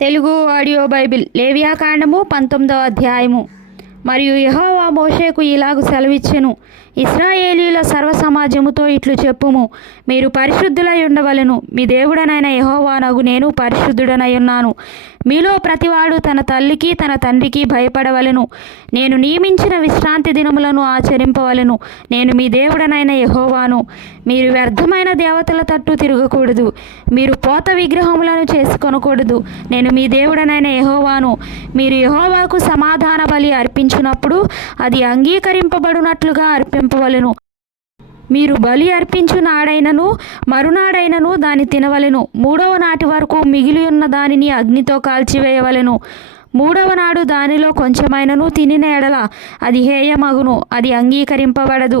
Telugu audio Bible లేవియాకాండము 19వ అధ్యాయము. మరియు యెహోవా మోషేకు ఇలాగు సెలవిచ్చెను, ఇశ్రాయేలీయుల సర్వ సమాజముతో ఇట్లు చెప్పుము, మీరు పరిశుద్ధులై ఉండవలెను. మీ దేవుడనైన యెహోవానగు నేను పరిశుద్ధుడనై ఉన్నాను. మీలో ప్రతివాడు తన తల్లికి తన తండ్రికి భయపడవలెను. నేను నియమించిన విశ్రాంతి దినములను ఆచరింపవలెను. నేను మీ దేవుడనైన యెహోవాను. మీరు వ్యర్థమైన దేవతల తట్టు తిరగకూడదు. మీరు పోత విగ్రహములను చేసుకొనకూడదు. నేను మీ దేవుడనైన యెహోవాను. మీరు యెహోవాకు సమాధాన బలి అర్పించినప్పుడు అది అంగీకరింపబడినట్లుగా అర్పింపవలెను. మీరు బలి అర్పించు నాడైనను మరునాడైనను దాన్ని తినవలెను. 3వ నాటి వరకు మిగిలి ఉన్న దానిని అగ్నితో కాల్చివేయవలెను. 3వ నాడు దానిలో కొంచెమైనను తినిన ఎడల అది హేయమగును, అది అంగీకరింపబడదు.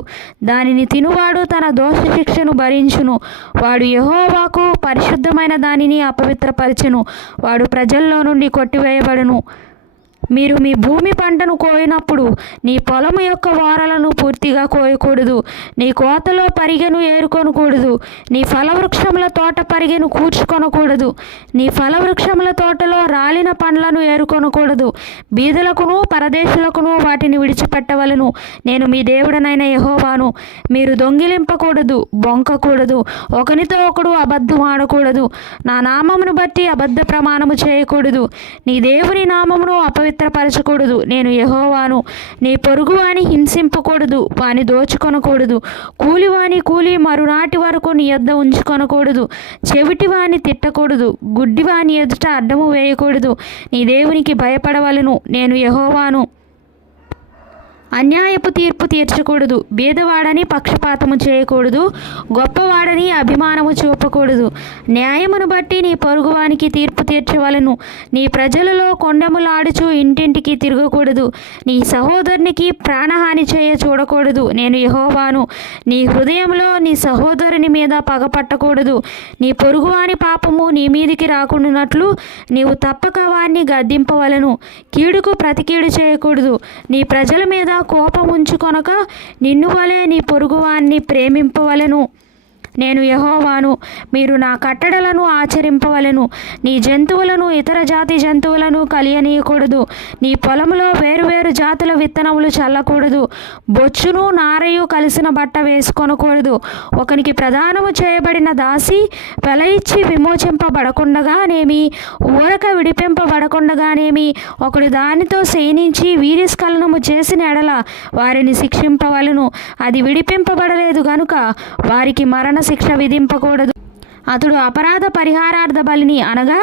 దానిని తినువాడు తన దోష శిక్షను భరించును. వాడు యెహోవాకు పరిశుద్ధమైన దానిని అపవిత్రపరచెను. వాడు ప్రజల్లో నుండి కొట్టివేయబడును. మీరు మీ భూమి పంటను కోయినప్పుడు నీ పొలము యొక్క వారలను పూర్తిగా కోయకూడదు. నీ కోతలో పరిగెను ఏరుకొనకూడదు. నీ ఫలవృక్షముల తోట పరిగెను కూర్చుకొనకూడదు. నీ ఫలవృక్షముల తోటలో రాలిన పండ్లను ఏరుకొనకూడదు. బీదలకును పరదేశులకును వాటిని విడిచిపెట్టవలను. నేను మీ దేవుడనైన యెహోవాను. మీరు దొంగిలింపకూడదు, బొంకకూడదు, ఒకనితో ఒకడు అబద్ధం ఆడకూడదు. నా నామమును బట్టి అబద్ధ ప్రమాణము చేయకూడదు. నీ దేవుని నామమును అపవిత్రపరచకూడదు. నేను యెహోవాను. నీ పొరుగువాని హింసింపకూడదు, వాని దోచుకొనకూడదు. కూలివాని కూలి మరునాటి వరకు నీ యొద్ద ఉంచుకొనకూడదు. చెవిటివాని తిట్టకూడదు, గుడ్డివాని ఎదుట అడ్డము వేయకూడదు. నీ దేవునికి భయపడవలెను. నేను యెహోవాను. అన్యాయపు తీర్పు తీర్చకూడదు. బీదవాడని పక్షపాతము చేయకూడదు. గొప్పవాడని అభిమానము చూపకూడదు. న్యాయమును బట్టి నీ పొరుగువానికి తీర్పు తీర్చవలెను. నీ ప్రజలలో కొండెములాడుచు ఇంటింటికి తిరగకూడదు. నీ సహోదరునికి ప్రాణహాని చేయ చూడకూడదు. నేను యెహోవాను. నీ హృదయంలో నీ సహోదరుని మీద పగపట్టకూడదు. నీ పొరుగువాని పాపము నీ మీదికి రాకుండానట్లు నీవు తప్పక వారిని గద్దింపవలెను. కీడుకు ప్రతికీడు చేయకూడదు. నీ ప్రజల మీద కోపం ఉంచుకొనక నిన్ను వలె నీ పొరుగువాన్ని ప్రేమింపవలెను. నేను యెహోవాను. మీరు నా కట్టడలను ఆచరింపవలెను. నీ జంతువులను ఇతర జాతి జంతువులను కలియనీయకూడదు. నీ పొలములో వేరువేరు జాతుల విత్తనములు చల్లకూడదు. బొచ్చును నారయు కలిసిన బట్ట వేసుకొనకూడదు. ఒకనికి ప్రదానము చేయబడిన దాసి వెల ఇచ్చి విమోచింపబడకుండగానేమి, ఊరక విడిపింపబడకుండగానేమి ఒకడు దానితో శయనించి వీర్యస్ఖలనము చేసిన ఎడల వారిని శిక్షింపవలెను. అది విడిపింపబడలేదు గనుక వారికి మరణ శిక్ష విధింపకూడదు. అతడు అపరాధ పరిహారార్థ బలిని అనగా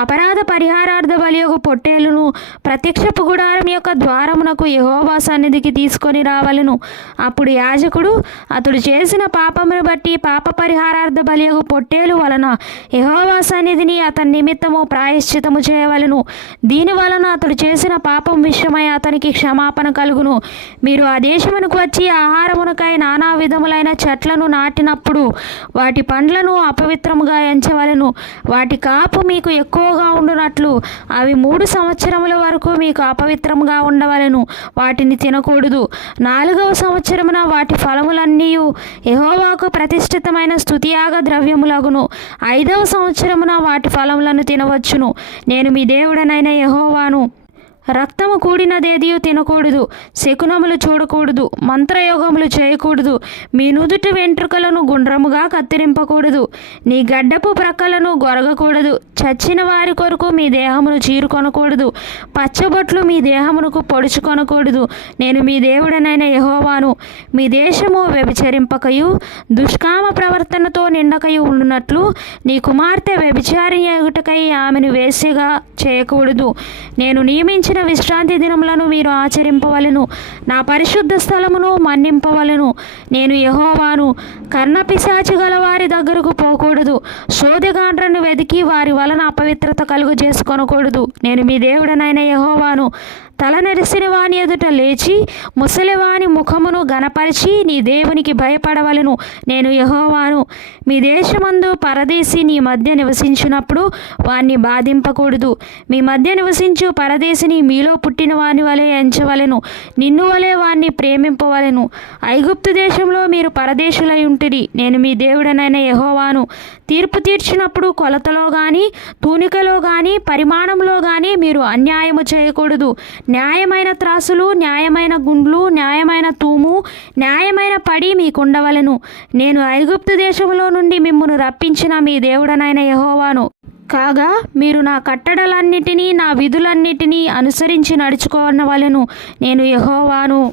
అపరాధ పరిహారార్థ బలి యొక్క పొట్టేలును ప్రత్యక్షపు గుడారం యొక్క ద్వారమునకు యెహోవా సన్నిధికి తీసుకొని రావలెను. అప్పుడు యాజకుడు అతడు చేసిన పాపమును బట్టి పాప పరిహారార్థ బలి యొక్క పొట్టేలు వలన యెహోవా సన్నిధిని అతని నిమిత్తము ప్రాయశ్చితము చేయవలెను. దీని వలన అతడు చేసిన పాపం విషయమై అతనికి క్షమాపణ కలుగును. మీరు ఆ దేశమునకు వచ్చి ఆహారమునకై నానా విధములైన చెట్లను నాటినప్పుడు వాటి పండ్లను అపవిత్రముగా ఎంచవలెను. వాటి కాపు మీకు ఎక్కువగా ఉండునట్లు అవి 3 సంవత్సరముల వరకు మీకు అపవిత్రముగా ఉండవలెను. వాటిని తినకూడదు. 4వ సంవత్సరమున వాటి ఫలములన్నీ యెహోవాకు ప్రతిష్ఠితమైన స్తుతియాగ ద్రవ్యములగును. 5వ సంవత్సరమున వాటి ఫలములను తినవచ్చును. నేను మీ దేవుడనైన యెహోవాను. రక్తము కూడినదేదియు తినకూడదు. శకునములు చూడకూడదు. మంత్రయోగములు చేయకూడదు. మీ నుదుటి వెంట్రుకలను గుండ్రముగా కత్తిరింపకూడదు. నీ గడ్డపు ప్రక్కలను గొరగకూడదు. చచ్చిన వారి కొరకు మీ దేహమును చీరుకొనకూడదు. పచ్చబొట్లు మీ దేహమునకు పొడుచుకొనకూడదు. నేను మీ దేవుడనైన యెహోవాను. మీ దేశము వ్యభిచరింపకయు దుష్కామ ప్రవర్తనతో నిండకయు ఉండునట్లు నీ కుమార్తె వ్యభిచారిణి అగుటకై ఆమెను వేశ్యగా చేయకూడదు. నేను నియమించిన విశ్రాంతి దినములను మీరు ఆచరింపవలెను. నా పరిశుద్ధ స్థలమును మన్నింపవలెను. నేను యెహోవాను. కర్ణపిశాచి గల వారి దగ్గరకు పోకూడదు. శోధగాండ్రను వెదికి వారి వలన అపవిత్రత కలుగు చేసుకొనకూడదు. నేను మీ దేవుడనైన యెహోవాను. తలనెరిసిన వాని ఎదుట లేచి ముసలివాని ముఖమును గనపరిచి నీ దేవునికి భయపడవలను. నేను యెహోవాను. మీ దేశమందు పరదేశి నీ మధ్య నివసించినప్పుడు వాణ్ణి బాధింపకూడదు. మీ మధ్య నివసించు పరదేశిని మీలో పుట్టిన వాని వలె ఎంచవలెను. నిన్ను వలె వాణ్ణి ప్రేమింపవలెను. ఐగుప్తు దేశంలో మీరు పరదేశులై ఉంటిరి. నేను మీ దేవుడనైన యెహోవాను. తీర్పు తీర్చినప్పుడు కొలతలో గాని తూనికలో గాని పరిమాణంలో గాని మీరు అన్యాయము చేయకూడదు. న్యాయమైన త్రాసులు, న్యాయమైన గుండ్లు, న్యాయమైన తూము, న్యాయమైన పడి మీకుండవలెను. నేను ఐగుప్తు దేశంలో నుండి మిమ్మును రప్పించిన మీ దేవుడనైన యెహోవాను. కాగా మీరు నా కట్టడలన్నిటినీ నా విధులన్నిటినీ అనుసరించి నడుచుకోనవలెను. నేను యెహోవాను.